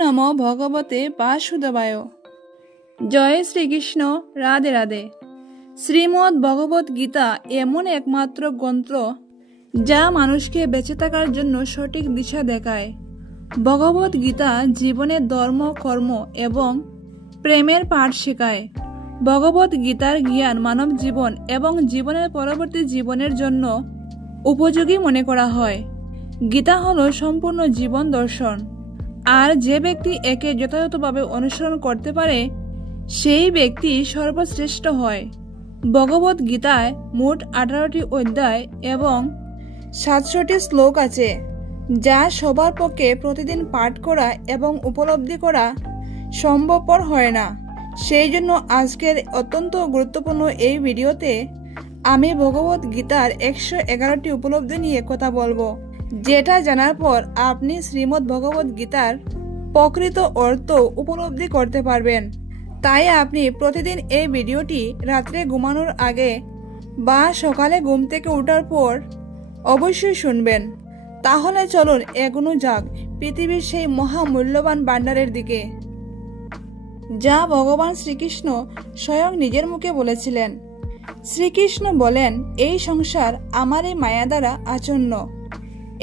নমো ভগবতে বাসুদেবায়। জয় শ্রীকৃষ্ণ। রাধে রাধে। শ্রীমদ্ ভগবত গীতা এমন একমাত্র গ্রন্থ যা মানুষকে বেঁচে থাকার জন্য সঠিক দিশা দেখায়। ভগবত গীতা জীবনের ধর্ম, কর্ম এবং প্রেমের পাঠ শেখায়। ভগবত গীতার জ্ঞান মানব জীবন এবং জীবনের পরবর্তী জীবনের জন্য উপযোগী মনে করা হয়। গীতা হলো সম্পূর্ণ জীবন দর্শন, আর যে ব্যক্তি একে যথাযথভাবে অনুসরণ করতে পারে সেই ব্যক্তি সর্বশ্রেষ্ঠ হয়। ভগবত গীতায় মোট 18টি অধ্যায় এবং 700টি শ্লোক আছে, যা সবার পক্ষে প্রতিদিন পাঠ করা এবং উপলব্ধি করা সম্ভবপর হয় না। সেই জন্য আজকের অত্যন্ত গুরুত্বপূর্ণ এই ভিডিওতে আমি ভগবত গীতার 111টি উপলব্ধি নিয়ে কথা বলবো, যেটা জানার পর আপনি শ্রীমদ্ ভগবত গীতার প্রকৃত অর্থ উপলব্ধি করতে পারবেন। তাই আপনি প্রতিদিন এই ভিডিওটি রাত্রে ঘুমানোর আগে বা সকালে ঘুম থেকে ওঠার পর অবশ্যই শুনবেন। তাহলে চলুন এগোনো যাক পৃথিবীর সেই মহামূল্যবান ভাণ্ডারের দিকে, যা ভগবান শ্রীকৃষ্ণ স্বয়ং নিজের মুখে বলেছিলেন। শ্রীকৃষ্ণ বলেন, এই সংসার আমারই মায়া দ্বারা আচ্ছন্ন।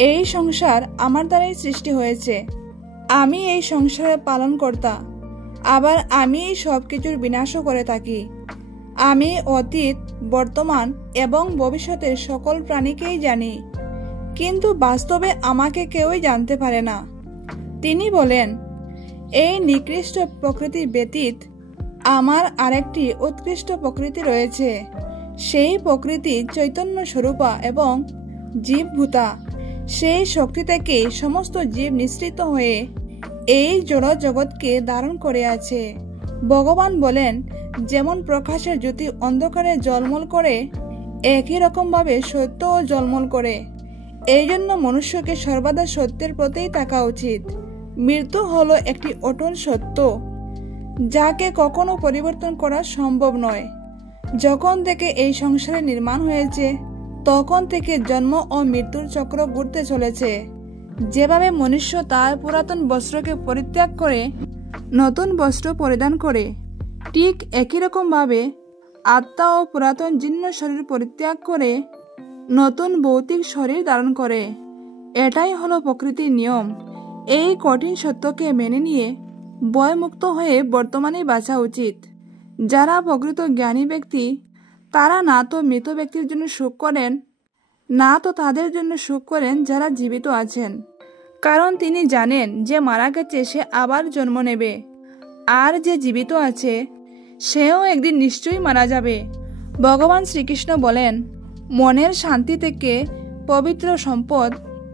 এই সংসার আমার দ্বারাই সৃষ্টি হয়েছে। আমি এই সংসারের পালনকর্তা, আবার আমি এই সব কিছুর বিনাশও করে থাকি। আমি অতীত, বর্তমান এবং ভবিষ্যতের সকল প্রাণীকেই জানি, কিন্তু বাস্তবে আমাকে কেউই জানতে পারে না। তিনি বলেন, এই নিকৃষ্ট প্রকৃতি ব্যতীত আমার আরেকটি উৎকৃষ্ট প্রকৃতি রয়েছে। সেই প্রকৃতি চৈতন্য স্বরূপা এবং জীবভূতা। সেই শক্তি থেকেই সমস্ত জীব নিঃসৃত হয়ে এই জড় জগৎকে ধারণ করে আছে। ভগবান বলেন, যেমন প্রকাশের জ্যোতি অন্ধকারে ঝলমল করে, একই রকমভাবে সত্যও ঝলমল করে। এই জন্য মনুষ্যকে সর্বদা সত্যের প্রতিই থাকা উচিত। মৃত্যু হলো একটি অটল সত্য, যাকে কখনো পরিবর্তন করা সম্ভব নয়। যখন থেকে এই সংসারের নির্মাণ হয়েছে তখন থেকে জন্ম ও মৃত্যুর চক্র ঘুরতে চলেছে। যেভাবে মনুষ্য তার পুরাতন বস্ত্রকে পরিত্যাগ করে নতুন বস্ত্র পরিধান করে, ঠিক একই রকম ভাবে আত্মা ও পুরাতন জীর্ণ শরীর পরিত্যাগ করে নতুন ভৌতিক শরীর ধারণ করে। এটাই হলো প্রকৃতির নিয়ম। এই কঠিন সত্যকে মেনে নিয়ে ভয়মুক্ত হয়ে বর্তমানে বাঁচা উচিত। যারা প্রকৃত জ্ঞানী ব্যক্তি, তারা না তো মৃত ব্যক্তির জন্য সুখ করেন, না তো তাদের জন্য সুখ করেন যারা জীবিত আছেন। কারণ তিনি জানেন যে মারা গেছে সে আবার জন্ম নেবে, আর যে জীবিত আছে সেও একদিন নিশ্চয়ই মারা যাবে। ভগবান শ্রীকৃষ্ণ বলেন, মনের শান্তি থেকে পবিত্র সম্পদ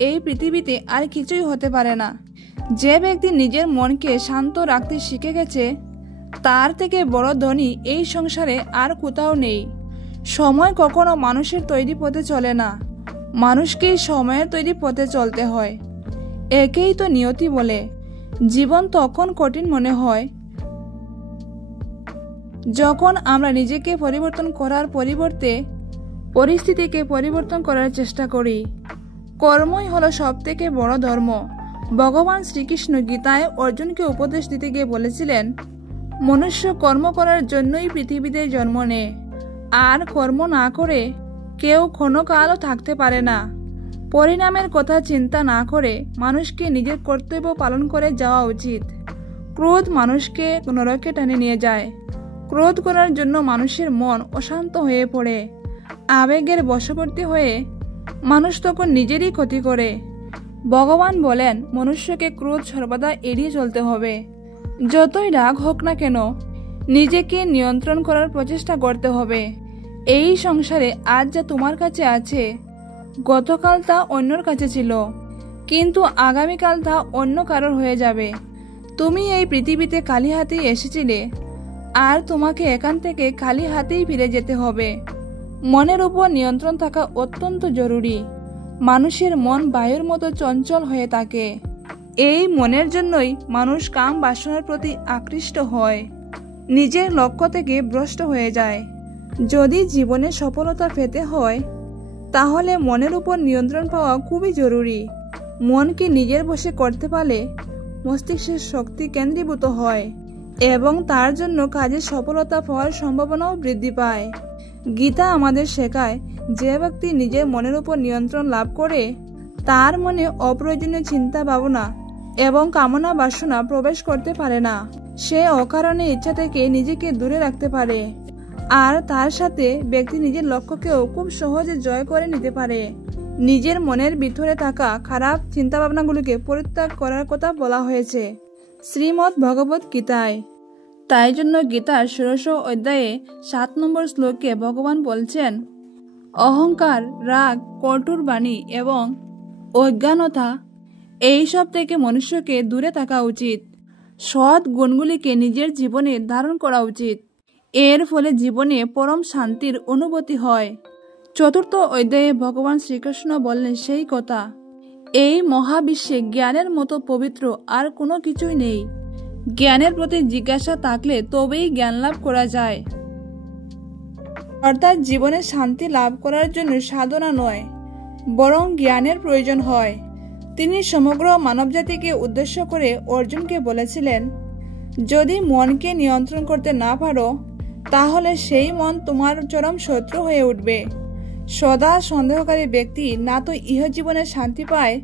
এই পৃথিবীতে আর কিছুই হতে পারে না। যে ব্যক্তি নিজের মনকে শান্ত রাখতে শিখে গেছে, তার থেকে বড় ধনী এই সংসারে আর কোথাও নেই। সময় কখনো মানুষের তৈরি পথে চলে না, মানুষকেই সময়ের তৈরি পথে চলতে হয়। একেই তো নিয়তি বলে। জীবন তখন কঠিন মনে হয় যখন আমরা নিজেকে পরিবর্তন করার পরিবর্তে পরিস্থিতিকে পরিবর্তন করার চেষ্টা করি। কর্মই হলো সব থেকে বড় ধর্ম। ভগবান শ্রীকৃষ্ণ গীতায় অর্জুনকে উপদেশ দিতে গিয়ে বলেছিলেন, মনুষ্য কর্ম করার জন্যই পৃথিবীতে জন্ম নেয়, আর কর্ম না করে কেউ ক্ষণকালও থাকতে পারে না। পরিণামের কথা চিন্তা না করে মানুষকে নিজের কর্তব্য পালন করে যাওয়া উচিত। ক্রোধ মানুষকে নরকে টেনে নিয়ে যায়। ক্রোধ করার জন্য মানুষের মন অশান্ত হয়ে পড়ে। আবেগের বশবর্তী হয়ে মানুষ তখন নিজেরই ক্ষতি করে। ভগবান বলেন, মনুষ্যকে ক্রোধ সর্বদা এড়িয়ে চলতে হবে। যতই রাগ হোক না কেন, নিজেকে নিয়ন্ত্রণ করার প্রচেষ্টা করতে হবে। এই সংসারে আজ যা তোমার কাছে আছে, গতকাল তা অন্যর কাছে ছিল, কিন্তু আগামীকাল তা অন্য কারোর হয়ে যাবে। তুমি এই পৃথিবীতে খালি হাতেই এসেছিলে, আর তোমাকে এখান থেকে খালি হাতেই ফিরে যেতে হবে। মনের উপর নিয়ন্ত্রণ থাকা অত্যন্ত জরুরি। মানুষের মন বায়ুর মতো চঞ্চল হয়ে থাকে। এই মনের জন্যই মানুষ কাম বাসনার প্রতি আকৃষ্ট হয়, নিজের লক্ষ্য থেকে ভ্রষ্ট হয়ে যায়। যদি জীবনে সফলতা পেতে হয়, তাহলে মনের উপর নিয়ন্ত্রণ পাওয়া খুবই জরুরি। মনকে নিজের বশে করতে পারলে মস্তিষ্কের শক্তি কেন্দ্রীভূত হয় এবং তার জন্য কাজে সফলতা পাওয়ার সম্ভাবনাও বৃদ্ধি পায়। গীতা আমাদের শেখায়, যে ব্যক্তি নিজের মনের উপর নিয়ন্ত্রণ লাভ করে তার মনে অপ্রয়োজনীয় চিন্তা ভাবনা এবং কামনা বাসনা প্রবেশ করতে পারে না। সে অকারণে ইচ্ছা থেকে নিজেকে দূরে রাখতে পারে, আর তার সাথে ব্যক্তি নিজের লক্ষ্যকেও খুব সহজে জয় করে নিতে পারে। নিজের মনের ভিতরে থাকা খারাপ চিন্তাভাবনাগুলিকে পরিত্যাগ করার কথা বলা হয়েছে শ্রীমদ্ ভগবত গীতায়। তাই জন্য গীতার 16 অধ্যায়ে 7 নম্বর শ্লোকে ভগবান বলছেন, অহংকার, রাগ, কঠোর বাণী এবং অজ্ঞানতা এইসব থেকে মনুষ্যকে দূরে থাকা উচিত। সৎ গুণগুলিকে নিজের জীবনে ধারণ করা উচিত। এর ফলে জীবনে পরম শান্তির অনুভূতি হয়। 4র্থ অধ্যায়ে ভগবান শ্রীকৃষ্ণ বললেন সেই কথা, এই মহাবিশ্বে জ্ঞানের মতো পবিত্র আর কোনো কিছুই নেই। জ্ঞানের প্রতি জিজ্ঞাসা থাকলে তবেই জ্ঞান লাভ করা যায়। অর্থাৎ জীবনে শান্তি লাভ করার জন্য সাধনা নয়, বরং জ্ঞানের প্রয়োজন হয়। তিনি সমগ্র মানবজাতিকে উদ্দেশ্য করে অর্জুনকে বলেছিলেন, যদি মনকে নিয়ন্ত্রণ করতে না পারো তাহলে সেই মন তোমার চরম শত্রু হয়ে উঠবে। সদা সন্দেহকারী ব্যক্তি না তো ইহজীবনে শান্তি পায়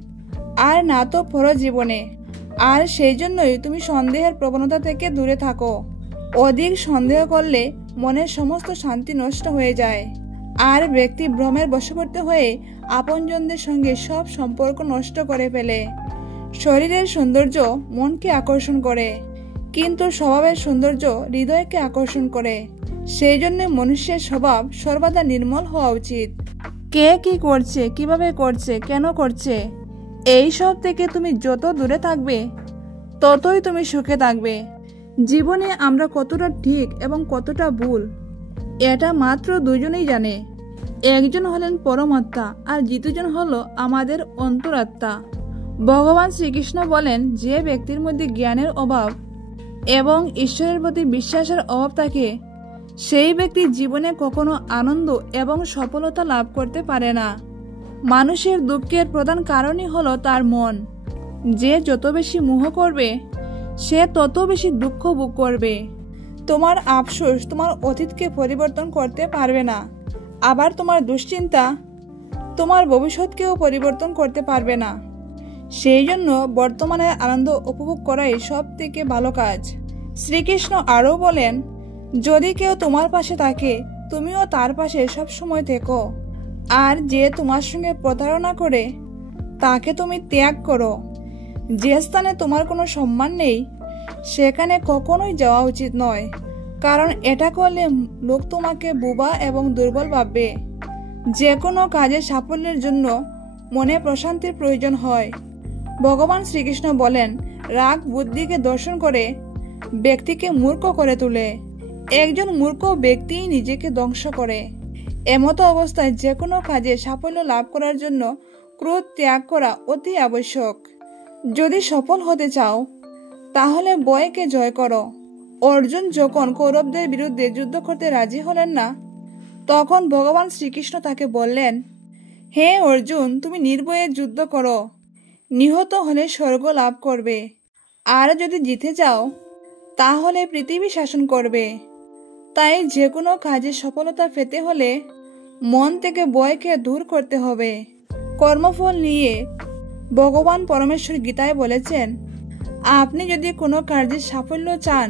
আর না তো পরজীবনে। আর সেই জন্যই তুমি সন্দেহের প্রবণতা থেকে দূরে থাকো। অধিক সন্দেহ করলে মনের সমস্ত শান্তি নষ্ট হয়ে যায়, আর ব্যক্তি ভ্রমের বশবর্তী হয়ে আপনজনদের সঙ্গে সব সম্পর্ক নষ্ট করে ফেলে। শরীরের সৌন্দর্য মনকে আকর্ষণ করে, কিন্তু স্বভাবের সৌন্দর্য হৃদয়কে আকর্ষণ করে। সেই জন্য মনুষ্যের স্বভাব সর্বদা নির্মল হওয়া উচিত। কে কি করছে, কিভাবে করছে, কেন করছে, এই সব থেকে তুমি যত দূরে থাকবে ততই তুমি সুখে থাকবে। জীবনে আমরা কতটা ঠিক এবং কতটা ভুল এটা মাত্র দুজনেই জানে। একজন হলেন পরমাত্মা আর দ্বিতীয়জন হলো আমাদের অন্তরাত্মা। ভগবান শ্রীকৃষ্ণ বলেন, যে ব্যক্তির মধ্যে জ্ঞানের অভাব এবং ঈশ্বরের প্রতি বিশ্বাসের অভাব থাকে সেই ব্যক্তি জীবনে কখনো আনন্দ এবং সফলতা লাভ করতে পারে না। মানুষের দুঃখের প্রধান কারণই হলো তার মন। যে যত বেশি মোহ করবে সে তত বেশি দুঃখ ভোগ করবে। তোমার আফসোস তোমার অতীতকে পরিবর্তন করতে পারবে না, আবার তোমার দুশ্চিন্তা তোমার ভবিষ্যৎকেও পরিবর্তন করতে পারবে না। সেই জন্য বর্তমানের আনন্দ উপভোগ করাই সব থেকে ভালো কাজ। শ্রীকৃষ্ণ আরও বলেন, যদি কেউ তোমার পাশে থাকে তুমিও তার পাশে সব সময় থেকো, আর যে তোমার সঙ্গে প্রতারণা করে তাকে তুমি ত্যাগ করো। যে স্থানে তোমার কোনো সম্মান নেই সেখানে কখনোই যাওয়া উচিত নয়, কারণ এটা করলে লোক তোমাকে বোবা এবং দুর্বল ভাববে। যে কোনো কাজে সাফল্যের জন্য মনে প্রশান্তির প্রয়োজন হয়। ভগবান শ্রীকৃষ্ণ বলেন, রাগ বুদ্ধিকে দর্শন করে ব্যক্তিকে মূর্খ করে তোলে। একজন মূর্খ ব্যক্তিই নিজেকে ধ্বংস করে। এমতো অবস্থায় যে কোনো কাজে সাফল্য লাভ করার জন্য ক্রোধ ত্যাগ করা অতি আবশ্যক। যদি সফল হতে চাও তাহলে ভয়কে জয় করো। অর্জুন যখন কৌরবদের বিরুদ্ধে যুদ্ধ করতে রাজি হলেন না, তখন ভগবান শ্রীকৃষ্ণ তাকে বললেন, হে অর্জুন, তুমি নির্ভয়ে যুদ্ধ করো, নিহত হলে স্বর্গ লাভ করবে, আর যদি জিতে যাও তাহলে পৃথিবী শাসন করবে। তাই যে কোনো কাজে সফলতা পেতে হলে মন থেকে ভয়কে দূর করতে হবে। কর্মফল নিয়ে ভগবান পরমেশ্বর গীতায় বলেছেন, আপনি যদি কোনো কার্যে সাফল্য চান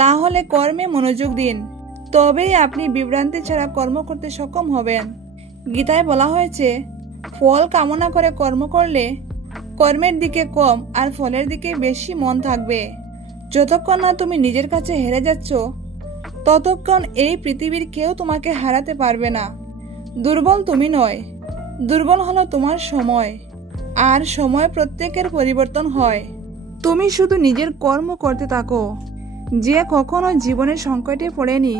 তাহলে কর্মে মনোযোগ দিন, তবেই আপনি বিভ্রান্তি ছাড়া কর্ম করতে সক্ষম হবেন। গীতায় বলা হয়েছে, ফল কামনা করে কর্ম করলে কর্মের দিকে কম আর ফলের দিকে বেশি মন থাকবে। যতক্ষণ না তুমি নিজের কাছে হেরে যাচ্ছ ততক্ষণ এই পৃথিবীর কেউ তোমাকে হারাতে পারবে না। দুর্বল তুমি নয়, দুর্বল হলো তোমার সময়, আর সময় প্রত্যেকের পরিবর্তন হয়। তুমি শুধু নিজের কর্ম করতে থাকো। যে কখনো জীবনের সংকটে পড়েনি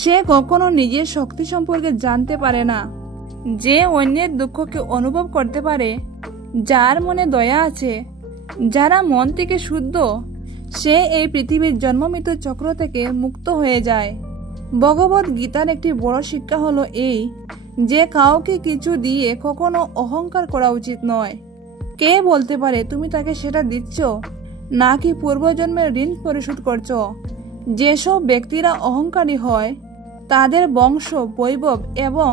সে কখনো নিজের শক্তি সম্পর্কে জানতে পারে না। যে অন্যের দুঃখকে অনুভব করতে পারে, যার মনে দয়া আছে, যারা মন থেকে শুদ্ধ, সে এই পৃথিবীর জন্মমৃত্যু চক্র থেকে মুক্ত হয়ে যায়। ভগবত গীতার একটি বড় শিক্ষা হলো এই যে কাউকে কিছু দিয়ে কখনো অহংকার করা উচিত নয়। কে বলতে পারে তুমি তাকে সেটা দিচ্ছ? নাকি পূর্বজন্মের ঋণ পরিশোধ করছো? যেসব ব্যক্তিরা অহংকারী হয় তাদের বংশ, বৈভব এবং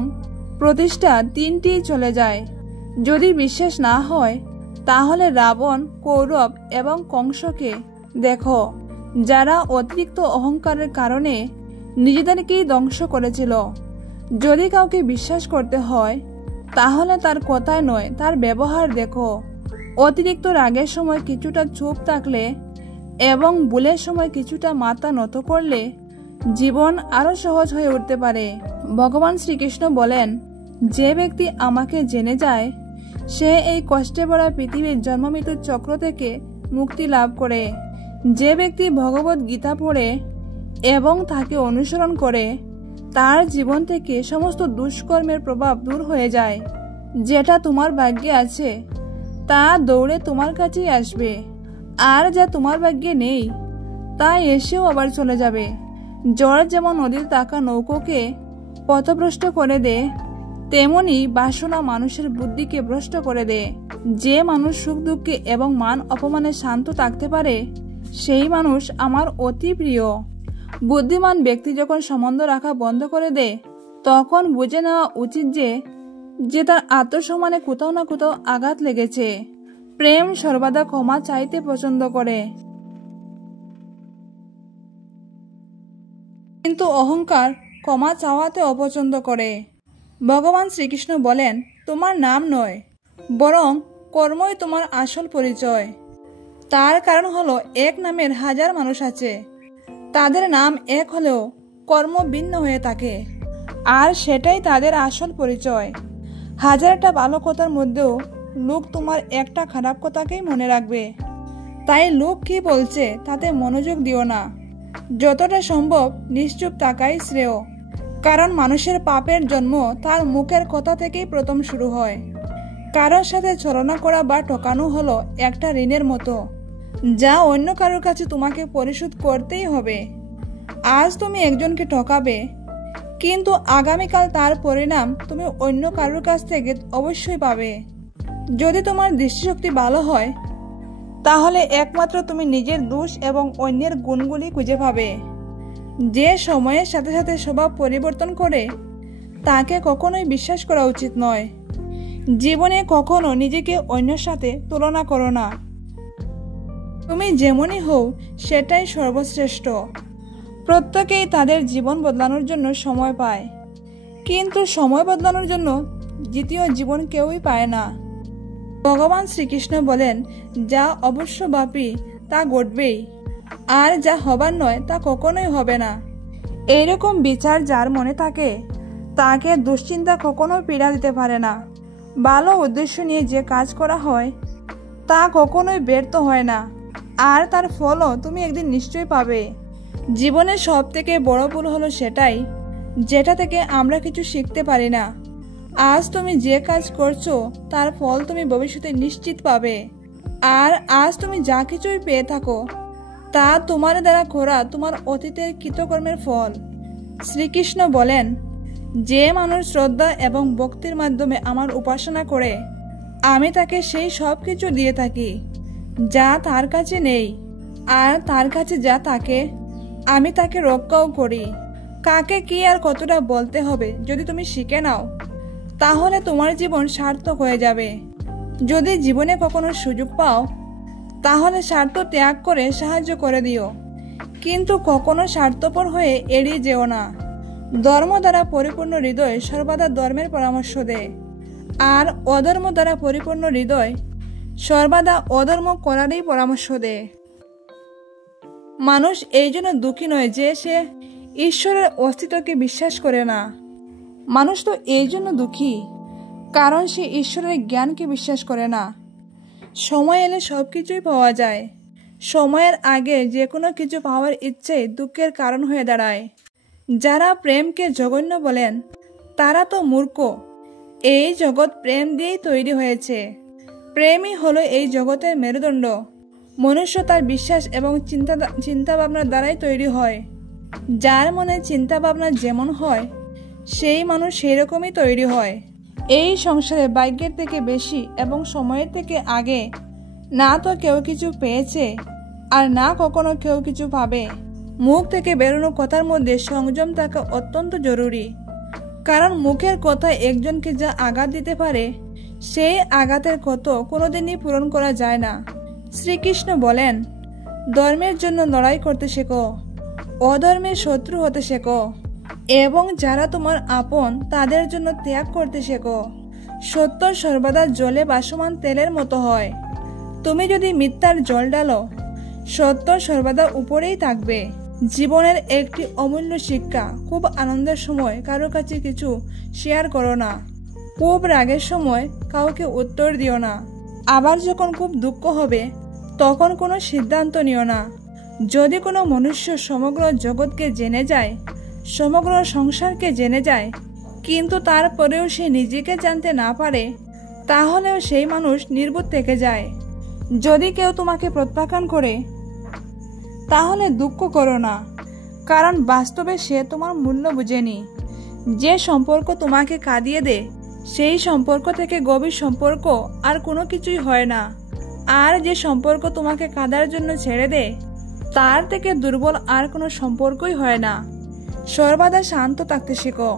প্রতিষ্ঠা তিনটি চলে যায়। যদি বিশ্বাস না হয় তাহলে রাবণ, কৌরব এবং কংসকে দেখো, যারা অতিরিক্ত অহংকারের কারণে নিজেদেরকেই ধ্বংস করেছিল। যদি কাউকে বিশ্বাস করতে হয় তাহলে তার কথায় নয়, তার ব্যবহার দেখো। অতিরিক্ত রাগের সময় কিছুটা চুপ থাকলে এবং ভুলের সময় কিছুটা মাথা নত করলে জীবন আরো সহজ হয়ে উঠতে পারে। ভগবান শ্রীকৃষ্ণ বলেন, যে ব্যক্তি আমাকে জেনে যায় সে এই কষ্টে ভরা পৃথিবীর জন্মমৃত্যুর চক্র থেকে মুক্তি লাভ করে। যে ব্যক্তি ভগবত গীতা পড়ে এবং তাকে অনুসরণ করে তার জীবন থেকে সমস্ত দুষ্কর্মের প্রভাব দূর হয়ে যায়। যেটা তোমার ভাগ্যে আছে তা দৌড়ে তোমার কাছেই আসবে, আর যা তোমার ভাগ্যে নেই তা এসেও আবার চলে যাবে। ঝড় যেমন নদীর থাকা নৌকোকে পথভ্রষ্ট করে দেয়, তেমনি বাসনা মানুষের বুদ্ধিকে ভ্রষ্ট করে দেয়। যে মানুষ সুখ দুঃখে এবং মান অপমানে শান্ত থাকতে পারে সেই মানুষ আমার অতি প্রিয়। বুদ্ধিমান ব্যক্তি যখন সম্বন্ধ রাখা বন্ধ করে দেয় তখন বুঝে নেওয়া উচিত যে তার আত্মসম্মানে কোথাও না কোথাও আঘাত লেগেছে। প্রেম সর্বদা ক্ষমা চাইতে পছন্দ করে, কিন্তু অহংকার ক্ষমা চাওয়াতে অপছন্দ করে। ভগবান শ্রীকৃষ্ণ বলেন, তোমার নাম নয় বরং কর্মই তোমার আসল পরিচয়। তার কারণ হলো এক নামের হাজার মানুষ আছে, তাদের নাম এক হলেও কর্ম ভিন্ন হয়ে থাকে, আর সেটাই তাদের আসল পরিচয়। হাজারটা ভালো কথার মধ্যেও লোক তোমার একটা খারাপ কথাকেই মনে রাখবে। তাই লোক কি বলছে তাতে মনোযোগ দিও না, যতটা সম্ভব নিশ্চুপ থাকাই শ্রেয়। কারণ মানুষের পাপের জন্ম তার মুখের কথা থেকেই প্রথম শুরু হয়। কারোর সাথে ছলনা করা বা ঠকানো হলো একটা ঋণের মতো, যা অন্য কারোর কাছে তোমাকে পরিশোধ করতেই হবে। আজ তুমি একজনকে ঠকাবে, কিন্তু আগামীকাল তার পরিণাম তুমি অন্য কারোর কাছ থেকে অবশ্যই পাবে। যদি তোমার দৃষ্টিশক্তি ভালো হয় তাহলে একমাত্র তুমি নিজের দোষ এবং অন্যের গুণগুলি খুঁজে পাবে। যে সময়ের সাথে সাথে স্বভাব পরিবর্তন করে তাকে কখনোই বিশ্বাস করা উচিত নয়। জীবনে কখনো নিজেকে অন্যের সাথে তুলনা করো না। তুমি যেমনই হও সেটাই সর্বশ্রেষ্ঠ। প্রত্যেকেই তাদের জীবন বদলানোর জন্য সময় পায়, কিন্তু সময় বদলানোর জন্য দ্বিতীয় জীবন কেউই পায় না। ভগবান শ্রীকৃষ্ণ বলেন, যা অবশ্যব্যাপী তা ঘটবেই, আর যা হবার নয় তা কখনোই হবে না। এইরকম বিচার যার মনে থাকে তাকে দুশ্চিন্তা কখনোই পীড়া দিতে পারে না। ভালো উদ্দেশ্য নিয়ে যে কাজ করা হয় তা কখনোই ব্যর্থ হয় না, আর তার ফলও তুমি একদিন নিশ্চয়ই পাবে। জীবনের সব থেকে বড় ভুল হলো সেটাই যেটা থেকে আমরা কিছু শিখতে পারি না। আজ তুমি যে কাজ করছো তার ফল তুমি ভবিষ্যতে নিশ্চিত পাবে, আর আজ তুমি যা কিছুই পেয়ে থাকো তা তোমার দ্বারা করা তোমার অতীতের কৃতকর্মের ফল। শ্রীকৃষ্ণ বলেন, যে মানুষ শ্রদ্ধা এবং ভক্তির মাধ্যমে আমার উপাসনা করে আমি তাকে সেই সব কিছু দিয়ে থাকি যা তার কাছে নেই, আর তার কাছে যা থাকে আমি তাকে রক্ষাও করি। কাকে কি আর কতটা বলতে হবে যদি তুমি শিখে নাও তাহলে তোমার জীবন সার্থক হয়ে যাবে। যদি জীবনে কখনো সুযোগ পাও তাহলে স্বার্থ ত্যাগ করে সাহায্য করে দিও, কিন্তু কখনো স্বার্থপর হয়ে এড়িয়ে যেও না। ধর্ম দ্বারা পরিপূর্ণ হৃদয় সর্বদা ধর্মের পরামর্শ দেয়, আর অধর্ম দ্বারা পরিপূর্ণ হৃদয় সর্বদা অধর্ম করারই পরামর্শ দেয়। মানুষ এই জন্য দুঃখী নয় যে সে ঈশ্বরের অস্তিত্বকে বিশ্বাস করে না, মানুষ তো এই জন্য দুঃখী কারণ সে ঈশ্বরের জ্ঞানকে বিশ্বাস করে না। সময় এলে সব কিছুই পাওয়া যায়, সময়ের আগে যে কোনো কিছু পাওয়ার ইচ্ছে দুঃখের কারণ হয়ে দাঁড়ায়। যারা প্রেমকে জঘন্য বলেন তারা তো মূর্খ। এই জগৎ প্রেম দিয়েই তৈরি হয়েছে, প্রেমই হলো এই জগতের মেরুদণ্ড। মনুষ্য তার বিশ্বাস এবং চিন্তা ভাবনার দ্বারাই তৈরি হয়। যার মনে চিন্তা ভাবনা যেমন হয় সেই মানুষ সেই রকমই তৈরি হয়। এই সংসারে ভাগ্যের থেকে বেশি এবং সময়ের থেকে আগে না তো কেউ কিছু পেয়েছে আর না কখনো কেউ কিছু ভাবে। মুখ থেকে বেরোনো কথার মধ্যে সংযম থাকা অত্যন্ত জরুরি, কারণ মুখের কথা একজনকে যা আঘাত দিতে পারে সেই আঘাতের ক্ষত কোনোদিনই পূরণ করা যায় না। শ্রীকৃষ্ণ বলেন, ধর্মের জন্য লড়াই করতে শেখো, অধর্মের শত্রু হতে শেখো, এবং যারা তোমার আপন তাদের জন্য ত্যাগ করতে শেখো। সত্য সর্বদা জলে ভাসমান তেলের মতো হয়। তুমি যদি মিথ্যার জল ঢালো, সত্য সর্বদা উপরেই থাকবে। জীবনের একটি অমূল্য শিক্ষা, খুব আনন্দের সময় কারো কাছে কিছু শেয়ার করো না। খুব রাগের সময় কাউকে উত্তর দিও না। আবার যখন খুব দুঃখ হবে তখন কোনো সিদ্ধান্ত নিও না। যদি কোনো মনুষ্য সমগ্র জগৎকে জেনে যায়, সমগ্র সংসারকে জেনে যায়, কিন্তু তারপরেও সে নিজেকে জানতে না পারে, তাহলেও সেই মানুষ নির্বোধ থেকে যায়। যদি কেউ তোমাকে প্রত্যাখ্যান করে তাহলে দুঃখ করো না, কারণ বাস্তবে সে তোমার মূল্য বুঝেনি। যে সম্পর্ক তোমাকে কাঁদিয়ে দেয় সেই সম্পর্ক থেকে গভীর সম্পর্ক আর কোনো কিছুই হয় না। আর যে সম্পর্ক তোমাকে কাঁদার জন্য ছেড়ে দেয় তার থেকে দুর্বল আর কোনো সম্পর্কই হয় না। সর্বদা শান্ত থাকতে শেখো,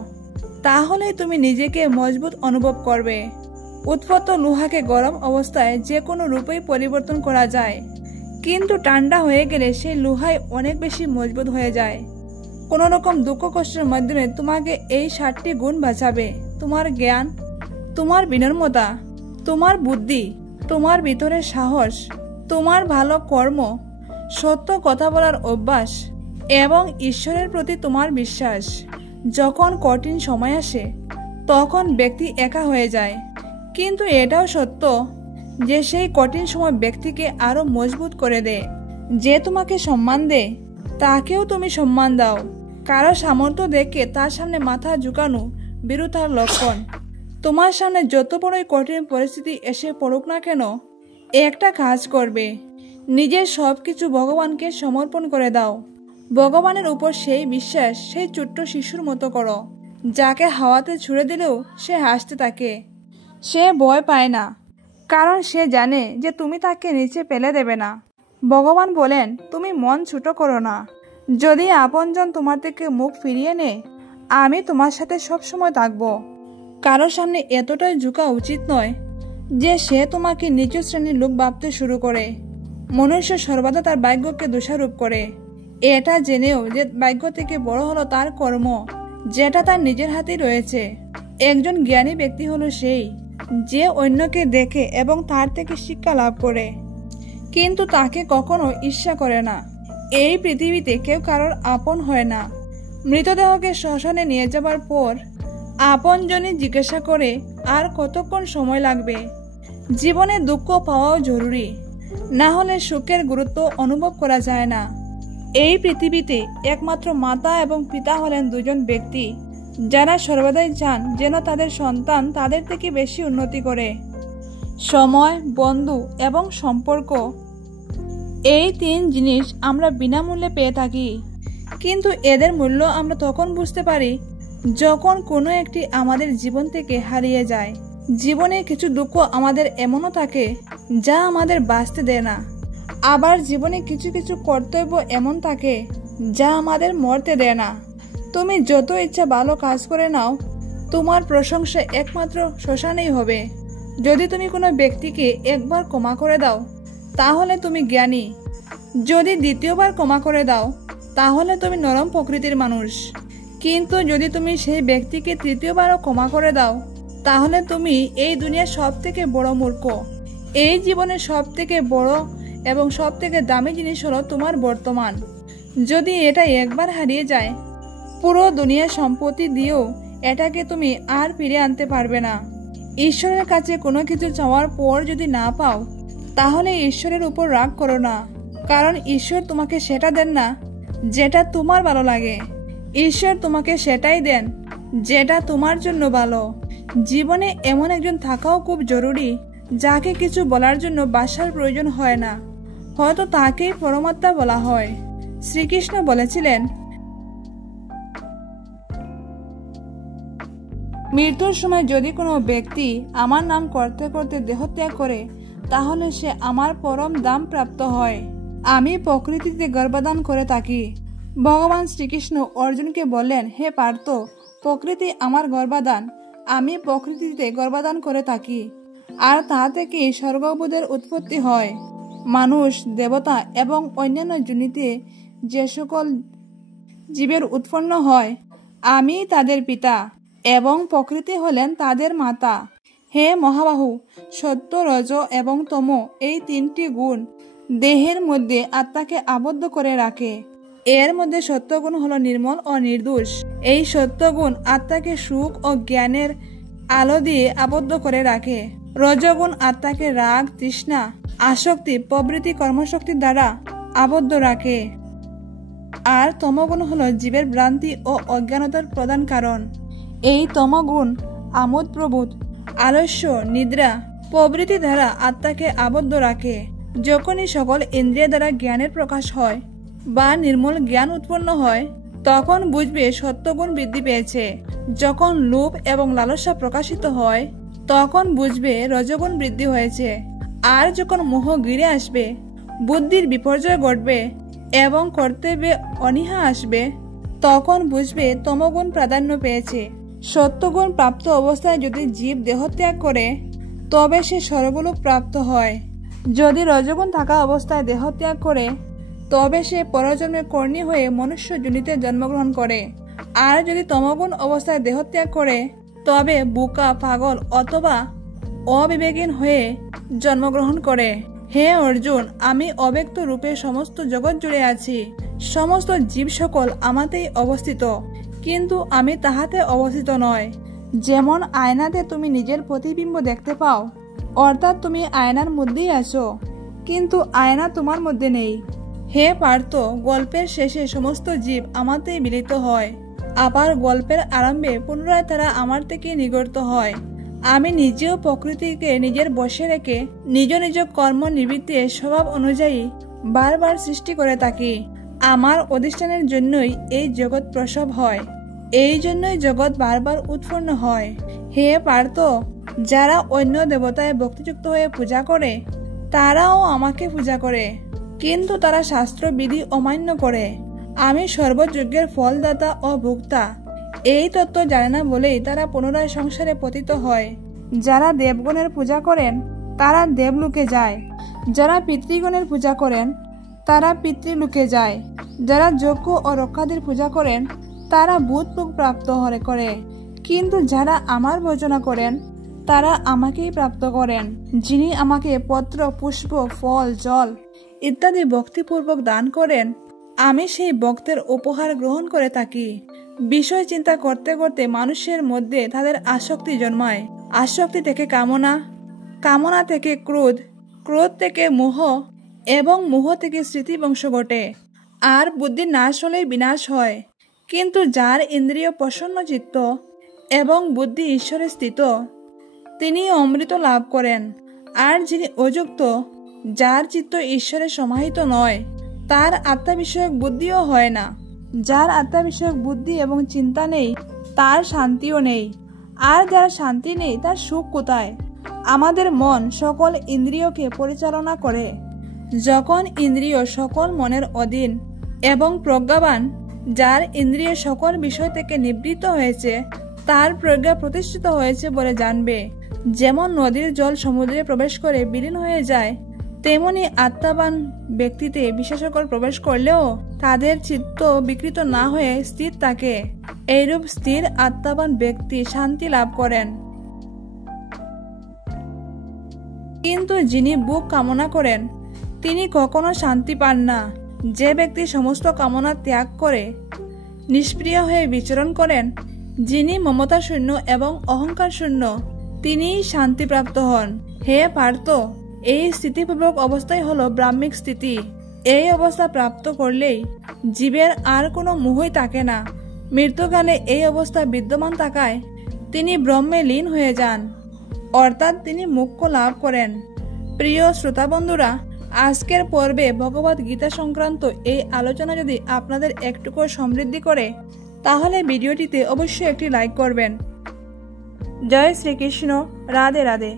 তাহলেই তুমি নিজেকে মজবুত অনুভব করবে। উৎপত্ত লোহাকে গরম অবস্থায় যে কোনো রূপেই পরিবর্তন করা যায়, কিন্তু ঠান্ডা হয়ে গেলে সেই লোহাই অনেক বেশি মজবুত হয়ে যায়। কোনো রকম দুঃখ কষ্টের মাধ্যমে তোমাকে এই 7টি গুণ বাঁচাবে: তোমার জ্ঞান, তোমার বিনম্রতা, তোমার বুদ্ধি, তোমার ভিতরের সাহস, তোমার ভালো কর্ম, সত্য কথা বলার অভ্যাস এবং ঈশ্বরের প্রতি তোমার বিশ্বাস। যখন কঠিন সময় আসে তখন ব্যক্তি একা হয়ে যায়, কিন্তু এটাও সত্য যে সেই কঠিন সময় ব্যক্তিকে আরো মজবুত করে দেয়। যে তোমাকে সম্মান দেয় তাকেও তুমি সম্মান দাও। কারো সামর্থ্য দেখে তার সামনে মাথা ঝুঁকানো বিরুতার লক্ষণ। তোমার সামনে যত বড়ই কঠিন পরিস্থিতি এসে পড়ুক না কেন, একটা কাজ করবে, নিজের সবকিছু ভগবানকে সমর্পণ করে দাও। ভগবানের উপর সেই বিশ্বাস সেই ছোট্ট শিশুর মতো করো, যাকে হাওয়াতে ছুড়ে দিলেও সে হাসতে থাকে। সে ভয় পায় না, কারণ সে জানে যে তুমি তাকে নিচে ফেলে দেবে না। ভগবান বলেন, তুমি মন ছোট করো না। যদি আপনজন তোমার থেকে মুখ ফিরিয়ে নেয়, আমি তোমার সাথে সবসময় থাকবো। কারোর সামনে এতটাই ঝুঁকা উচিত নয় যে সে তোমাকে নিচু শ্রেণীর লোক ভাবতে শুরু করে। মনুষ্য সর্বদা তার ভাগ্যকে দোষারোপ করে, এটা জেনেও যে ভাগ্য থেকে বড় হলো তার কর্ম, যেটা তার নিজের হাতেই রয়েছে। একজন জ্ঞানী ব্যক্তি হলো সেই যে অন্যকে দেখে এবং তার থেকে শিক্ষা লাভ করে, কিন্তু তাকে কখনো ঈর্ষা করে না। এই পৃথিবীতে কেউ কারোর আপন হয় না। মৃতদেহকে শ্মশানে নিয়ে যাবার পর আপনজনই জিজ্ঞাসা করে, আর কতক্ষণ সময় লাগবে? জীবনে দুঃখ পাওয়াও জরুরি, না হলে সুখের গুরুত্ব অনুভব করা যায় না। এই পৃথিবীতে একমাত্র মাতা এবং পিতা হলেন দুজন ব্যক্তি যারা সর্বদাই চান যেন তাদের সন্তান তাদের থেকে বেশি উন্নতি করে। সময়, বন্ধু এবং সম্পর্ক, এই 3 জিনিস আমরা বিনামূল্যে পেয়ে থাকি, কিন্তু এদের মূল্য আমরা তখন বুঝতে পারি যখন কোনো একটি আমাদের জীবন থেকে হারিয়ে যায়। জীবনে কিছু দুঃখ আমাদের এমনও থাকে যা আমাদের বাঁচতে দেয় না। আবার জীবনে কিছু কিছু কর্তব্য এমন থাকে যা আমাদের মরতে দেয় না। তুমি যত ইচ্ছা ভালো কাজ করে নাও, তোমার প্রশংসা একমাত্র শ্মশানেই হবে। যদি তুমি কোনো ব্যক্তিকে একবার ক্ষমা করে দাও তাহলে তুমি জ্ঞানী, যদি দ্বিতীয়বার ক্ষমা করে দাও তাহলে তুমি নরম প্রকৃতির মানুষ, কিন্তু যদি তুমি সেই ব্যক্তিকে তৃতীয়বারও ক্ষমা করে দাও তাহলে তুমি এই দুনিয়ার সব থেকে বড় মূর্খ। এই জীবনের সব থেকে বড় এবং সব থেকে দামি জিনিস হলো তোমার বর্তমান। যদি এটা একবার হারিয়ে যায়, পুরো দুনিয়ার সম্পত্তি দিয়েও এটাকে তুমি আর ফিরে আনতে পারবে না। ঈশ্বরের কাছে কোনো কিছু চাওয়ার পর যদি না পাও তাহলে ঈশ্বরের উপর রাগ করো না, কারণ ঈশ্বর তোমাকে সেটা দেন না যেটা তোমার ভালো লাগে। ঈশ্বর তোমাকে সেটাই দেন যেটা তোমার জন্য ভালো। জীবনে এমন একজন থাকাও খুব জরুরি যাকে কিছু বলার জন্য ভাষার প্রয়োজন হয় না, হয়তো তাকেই পরমাত্মা বলা হয়। শ্রীকৃষ্ণ বলেছিলেন, মৃত্যুর সময় যদি কোনো ব্যক্তি আমার নাম করতে করতে দেহত্যাগ করে তাহলে সে আমার পরম দাম প্রাপ্ত হয়। আমি প্রকৃতিতে গর্ভধান করে থাকি। ভগবান শ্রীকৃষ্ণ অর্জুনকে বললেন, হে পার্থ, প্রকৃতি আমার গর্ভধান, আমি প্রকৃতিতে গর্ভধান করে থাকি, আর তা থেকেই স্বর্গবোধের উৎপত্তি হয়। মানুষ, দেবতা এবং অন্যান্য যোনিতে যে সকল জীবের উৎপন্ন হয়, আমি তাদের পিতা এবং প্রকৃতি হলেন তাদের মাতা। হে মহাবাহু, সত্য, রজ এবং তম এই তিনটি গুণ দেহের মধ্যে আত্মাকে আবদ্ধ করে রাখে। এর মধ্যে সত্যগুণ হলো নির্মল ও নির্দোষ। এই সত্যগুণ আত্মাকে সুখ ও জ্ঞানের আলো দিয়ে আবদ্ধ করে রাখে। রজগুণ আত্মাকে রাগ, তৃষ্ণা, আসক্তি প্রভৃতি কর্মশক্তির দ্বারা আবদ্ধ রাখে। আর তমগুণ হলো জীবের ভ্রান্তি ও অজ্ঞানতার প্রধান কারণ। এই তমগুণ আমোদ প্রবোধ, আলস্য, নিদ্রা প্রভৃতি দ্বারা আত্মাকে আবদ্ধ রাখে। যখনই সকল ইন্দ্রিয় দ্বারা জ্ঞানের প্রকাশ হয় বা নির্মল জ্ঞান উৎপন্ন হয়, তখন বুঝবে সত্যগুণ বৃদ্ধি পেয়েছে। যখন লোভ এবং লালসা প্রকাশিত হয়, তখন বুঝবে রজগুণ বৃদ্ধি হয়েছে। আর যখন মোহ ঘিরে আসবে, বুদ্ধির বিপর্যয় ঘটবে এবং কর্তব্যে অনীহা আসবে, তখন বুঝবে তমগুণ প্রাধান্য পেয়েছে। সত্যগুণ প্রাপ্ত অবস্থায় যদি জীব দেহত্যাগ করে, তবে সে স্বর্গলোক প্রাপ্ত হয়। যদি রজগুণ থাকা অবস্থায় দেহত্যাগ করে, তবে সে পরজন্মে কর্ণী হয়ে মনুষ্য যোনিতে জন্মগ্রহণ করে। আর যদি তমগুণ অবস্থায় দেহত্যাগ করে, তবে বোকা, পাগল অথবা অবিবেকহীন হয়ে জন্মগ্রহণ করে। হে অর্জুন, আমি অব্যক্ত রূপে সমস্ত জগৎ জুড়ে আছি। সমস্ত জীব সকল আমাতেই অবস্থিত, কিন্তু আমি তাহাতে অবস্থিত নয়। যেমন আয়নাতে তুমি নিজের প্রতিবিম্ব দেখতে পাও, অর্থাৎ তুমি আয়নার মধ্যেই আছো, কিন্তু আয়না তোমার মধ্যে নেই। হে পার্থ, গল্পের শেষে সমস্ত জীব আমাতেই মিলিত হয়, আবার গল্পের আরম্ভে পুনরায় তারা আমার থেকে নিগৃহীত হয়। আমি নিজেও প্রকৃতিকে নিজের বশে রেখে নিজ নিজ কর্ম নিবৃত্তে স্বভাব অনুযায়ী বারবার সৃষ্টি করে থাকি। আমার অধিষ্ঠানের জন্যই এই জগৎ প্রসব হয়, এই জন্যই জগৎ বারবার উৎপন্ন হয়। হে পার্থ, যারা অন্য দেবতায় ভক্তিযুক্ত হয়ে পূজা করে, তারাও আমাকে পূজা করে, কিন্তু তারা শাস্ত্র বিধি অমান্য করে। আমি সর্বযজ্ঞের ফলদাতা ও ভোক্তা, এই তত্ত্ব জানে না বলেই তারা পুনরায় সংসারে পতিত হয়। যারা দেবগণের পূজা করেন, তারা দেবলোকে যায়। যারা পিতৃগণের পূজা করেন, তারা পিতৃলোকে যায়। যারা যজ্ঞ ও রক্ষাদের পূজা করেন, তারা ভূতলোক প্রাপ্ত করে। কিন্তু যারা আমার ভজনা করেন, তারা আমাকেই প্রাপ্ত করেন। যিনি আমাকে পত্র, পুষ্প, ফল, জল ইত্যাদি ভক্তিপূর্বক দান করেন, আমি সেই ভক্তের উপহার গ্রহণ করে থাকি। বিষয় চিন্তা করতে করতে মানুষের মধ্যে তাদের আসক্তি জন্মায়। আসক্তি থেকে কামনা, কামনা থেকে ক্রোধ, ক্রোধ থেকে মোহ এবং মোহ থেকে স্মৃতি বংশ ঘটে। আর বুদ্ধি নাশ হলেই বিনাশ হয়। কিন্তু যার ইন্দ্রিয় প্রসন্ন চিত্ত এবং বুদ্ধি ঈশ্বরে স্থিত, তিনি অমৃত লাভ করেন। আর যিনি অযুক্ত, যার চিত্ত ঈশ্বরে সমাহিত নয়, তার আত্মা বিষয়ক বুদ্ধিও হয় না। যার আত্মা বিষয়ক বুদ্ধি এবং চিন্তা নেই, তার শান্তিও নেই। আর যার শান্তি নেই, তার সুখ কোথায়? আমাদের মন সকল ইন্দ্রিয়কে পরিচালনা করে। যখন ইন্দ্রিয় সকল মনের অধীন এবং প্রজ্ঞাবান, যার ইন্দ্রিয় সকল বিষয় থেকে নিবৃত্ত হয়েছে, তার প্রজ্ঞা প্রতিষ্ঠিত হয়েছে বলে জানবে। যেমন নদীর জল সমুদ্রে প্রবেশ করে বিলীন হয়ে যায়, তেমনি আত্মাবান ব্যক্তিতে বিশেষজ্ঞ প্রবেশ করলেও তাদের চিত্ত বিকৃত না হয়ে স্থির থাকে। এইরূপ স্থির আত্মাবান ব্যক্তি শান্তি লাভ করেন। কিন্তু যিনি ভোগ কামনা করেন, তিনি কখনো শান্তি পান না। যে ব্যক্তি সমস্ত কামনা ত্যাগ করে নিষ্প্রিয় হয়ে বিচরণ করেন, যিনি মমতা শূন্য এবং অহংকার শূন্য, তিনিই শান্তিপ্রাপ্ত হন। হে পার্থ, এই স্থিতিপূর্বক অবস্থাই হলো ব্রাহ্মিক স্থিতি। এই অবস্থা প্রাপ্ত করলেই জীবের আর কোনো মোহই থাকে না। মৃত্যুকালে এই অবস্থা বিদ্যমান থাকায় তিনি ব্রহ্মে লীন হয়ে যান, অর্থাৎ তিনি মোক্ষ লাভ করেন। প্রিয় শ্রোতা বন্ধুরা, আজকের পর্বে ভগবদ গীতা সংক্রান্ত এই আলোচনা যদি আপনাদের একটুকু সমৃদ্ধি করে, তাহলে ভিডিওটিতে অবশ্যই একটি লাইক করবেন। জয় শ্রীকৃষ্ণ। রাধে রাধে।